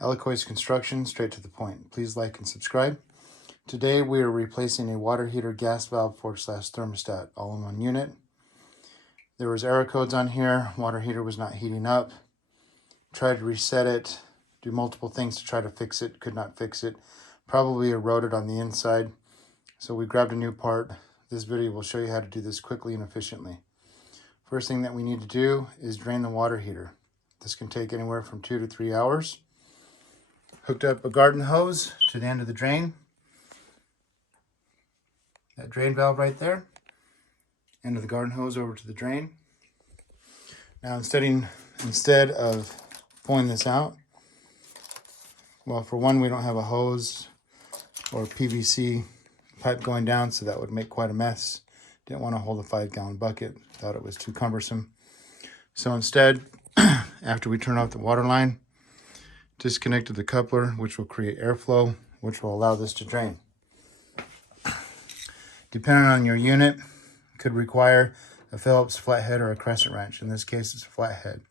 Eloquence Construction, straight to the point. Please like and subscribe. Today we are replacing a water heater gas valve / thermostat all in one unit. There was error codes on here. Water heater was not heating up. Tried to reset it, do multiple things to try to fix it, could not fix it. Probably eroded on the inside. So we grabbed a new part. This video will show you how to do this quickly and efficiently. First thing that we need to do is drain the water heater. This can take anywhere from 2 to 3 hours. Hooked up a garden hose to the end of the drain. That drain valve right there. End of the garden hose over to the drain. Now instead of pulling this out, well, for one, we don't have a hose or PVC pipe going down, so that would make quite a mess. Didn't want to hold a 5-gallon bucket. Thought it was too cumbersome. So instead, after we turn off the water line, disconnected the coupler, which will create airflow, which will allow this to drain. Depending on your unit, could require a Phillips flathead or a crescent wrench. In this case, it's a flathead.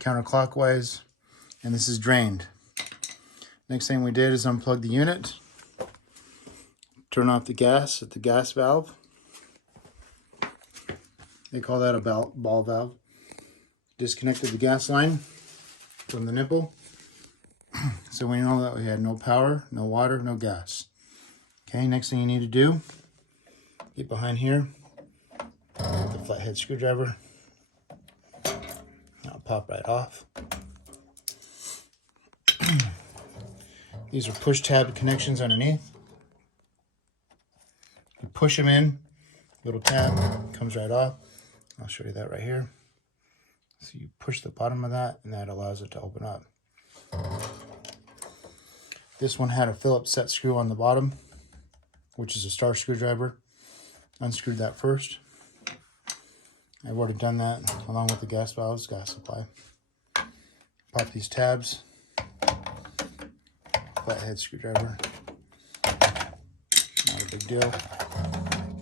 Counterclockwise, and this is drained. Next thing we did is unplug the unit, turn off the gas at the gas valve. They call that a ball valve. Disconnected the gas line from the nipple. So we know that we had no power, no water, no gas. Okay, next thing you need to do, get behind here, the flathead screwdriver. That'll pop right off. These are push tab connections underneath. You push them in, little tab comes right off. I'll show you that right here. So you push the bottom of that, and that allows it to open up. This one had a Phillips set screw on the bottom, which is a star screwdriver. Unscrewed that first. I've already done that along with the gas valves, gas supply. Pop these tabs. Flathead screwdriver. Not a big deal.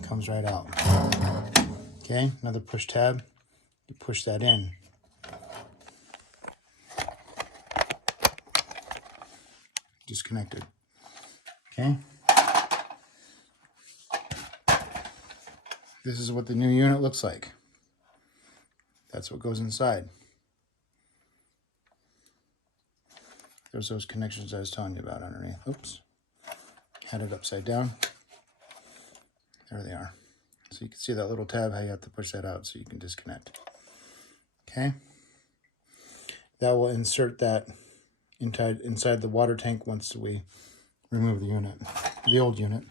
Comes right out. Okay, another push tab. You push that in. Disconnected. Okay. This is what the new unit looks like. That's what goes inside. There's those connections I was telling you about underneath. Oops. Had it upside down. There they are. So you can see that little tab, how you have to push that out so you can disconnect. Okay. That will insert that inside the water tank once we remove the unit, the old unit.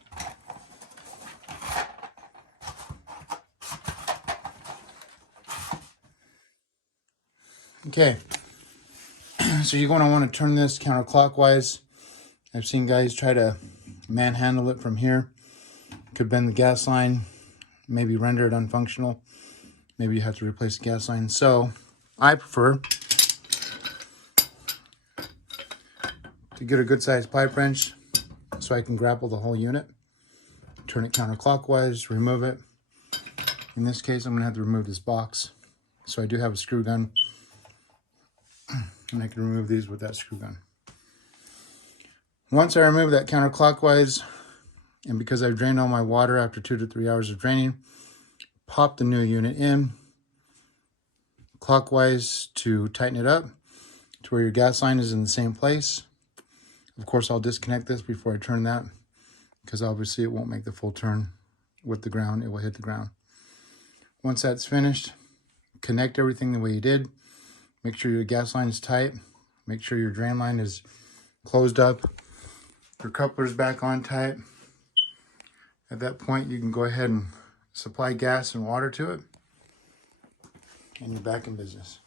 Okay, so you're going to want to turn this counterclockwise. I've seen guys try to manhandle it from here. Could bend the gas line, maybe render it unfunctional. Maybe you have to replace the gas line. So I prefer to get a good sized pipe wrench so I can grapple the whole unit. Turn it counterclockwise, remove it. In this case, I'm going to have to remove this box. So I do have a screw gun, and I can remove these with that screw gun. Once I remove that counterclockwise, and because I've drained all my water after 2 to 3 hours of draining, pop the new unit in clockwise to tighten it up to where your gas line is in the same place. Of course, I'll disconnect this before I turn that, because obviously it won't make the full turn with the ground. It will hit the ground. Once that's finished, connect everything the way you did. Make sure your gas line is tight. Make sure your drain line is closed up. Your coupler is back on tight. At that point, you can go ahead and supply gas and water to it, and you're back in business.